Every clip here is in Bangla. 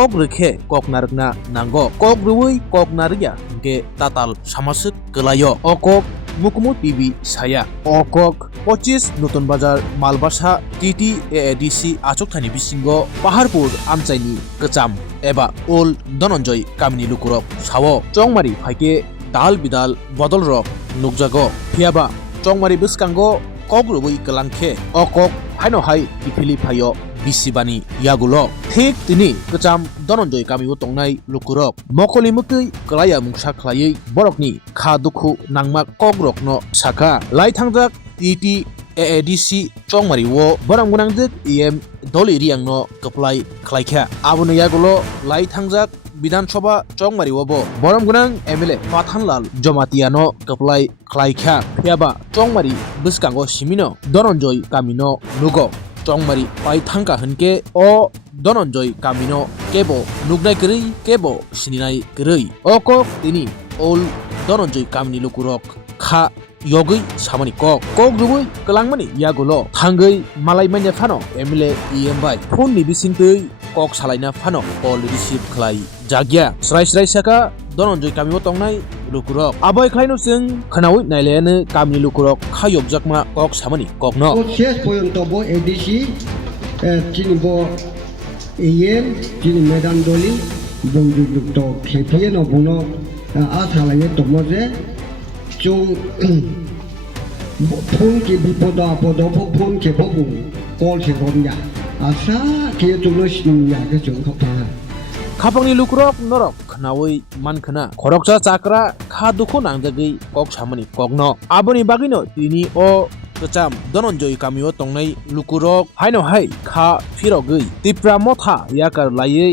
kok rekhe kok narkna nango kok Rwoi kok narya ge tatal samasuk kelayo okok Mukumu TV saya okok 25 Nutun Bazar Malbasa TT AADC Achokthani bisingo Paharpur Amchaini kecham eba Ol Dhananjay kamini Lukurok sawo chongmari phaike dal bidal bodol rok nukjago phiaba chongmari biskango kok Rwoi kelangkhe okok haino hai ifili phayo bisibani yagulo thik tini kecham Dhananjay kamiwo tongnai Lukurok mokoli mutui kelaya mungsa khlaiui borokni kha dukhu nangma kogrok no saka lai thangjak TT AADC chongmari wo borang gunangdik em doli riang no keplai khlaikha abuni yagulo lai thangjak Bidhan Sabha chongmari wo bo borang gunang MLA Pathanlal Jomatiano keplai khlaikha phiaba chongmari biskango simino Dhananjay kamino nugo chongmari pai thangka hunke o Dhananjay kamino kebo nugnai kerei kebo sininai kerei okok tini ol Dhananjay kamini Lukurok kha yogui samani kok Rwoi kelangmani yagulo thangai malai manya phano MLA bai phone ni bisingtui kok salaina phano call receive khlai jagya srai saka Dhananjay kamiwo tongnai Lukurok abai khlaino sing khanawi nailene kamini Lukurok khayok jakma kok samani kok no শেষ পর্যন্ত বো এডিসি চিনি বো চিনি মেদান দলি বন্ধুযুক্ত খেপিয়ে নবুনো আশা লাগে তোমাজে চৌ ফোন কে বিপদ আপদ ফোন কে ফবু কল কে রময়া আশা কে চুলো সিনিয়া কে চৌ খতা Khapangni Lukurok norok khnawi mankhana khorokcha chakra kha dukhu nangjagui kok samani kokno aboni bagino tini o kecham Dhananjay kamiwo tongnai Lukurok haino hai kha phirogui tipra motha yakar laiui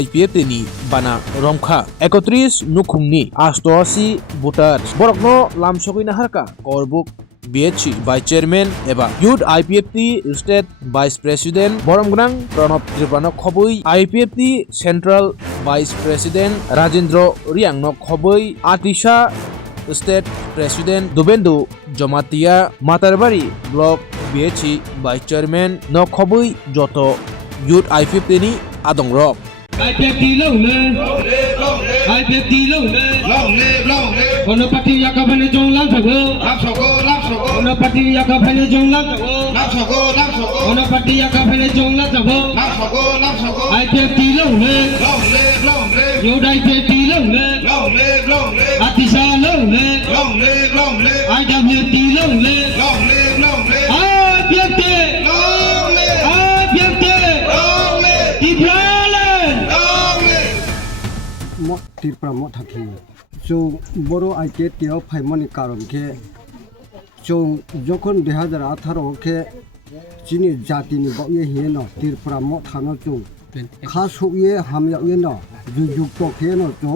IPFT ni Bana Romlaikha 31 nukhungni 88 voter borokno lamsogui naharka korbuk BHC Vice Chairman eba Youth IPFT State Vice President Boromgunang Pranab Tripano khobui IPFT Central Vice President Rajendra Riangno khobui Atisha State President Dubendu Jomatia Matarbari Block BHC Vice Chairman no khobui joto Youth IPFT ni adongrok IPFT long IPFT long ono parti yakabane jong lang sago ono parti yakabane jong lang sago ono parti yakabane jong lang sago IPFT long yo IPFT long Atisha long IWT long IPFT Tipra মত থাকি চৌ বড় আইকে তেও ফাইমনি কারণ কে চৌ যখন 2018 কে চিনি জাতিনি বয়ে হেন টিপরা মত থানো চৌ খা সুয়ে হাময়ায়ে ন যুগ তো কে ন চৌ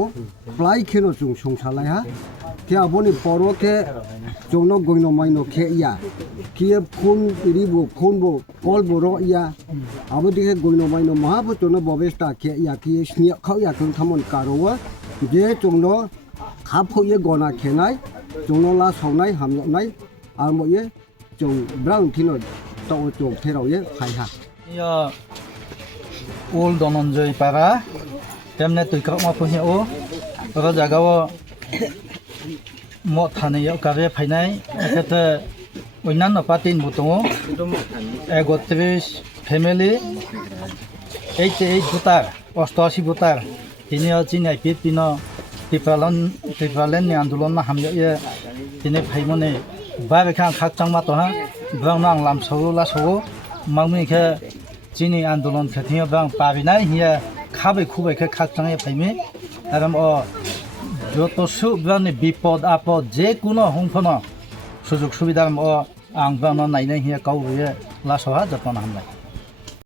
প্লাই কে ন চৌ সংসালাই হা কে আবনি বড় কে চৌন গইনো মাইনো কে ইয়া কি ফোন রিবো ফোন বো কল বড় ইয়া আবদিকে গইনো মাইনো মহাবতন ববেস্তা কে ইয়া কি স্নিয়া খাও ইয়া কোন থামন কারোয়া যে চৌন খাফয়ে গনা খেনাই চৌন লা সাवनाय হামনাय আর ময়ে চৌ ব্রাং থিনো তো চৌ ফেরাওয়ে ফাইহা ইয়া Ol Dhananjay para temne tuikak ma punya o ora jagawo mo thane ya kare phainai ekata oinan no patin butongo 31 family 88 voter 88 voter tini achini IPFT no tipalan ni andolon ma hamya ye tini phaimone ba bekha khak changma to ha brang nang lam sawo la sawo mangmi khe chini andolon khathiya bang pabinai hiya khabe khube khe khak changai phaime aram o joto su brani bipod apod je kuno hongphono sujog subidam o ang bang no nainai hiya kau ye la soha japon hamlai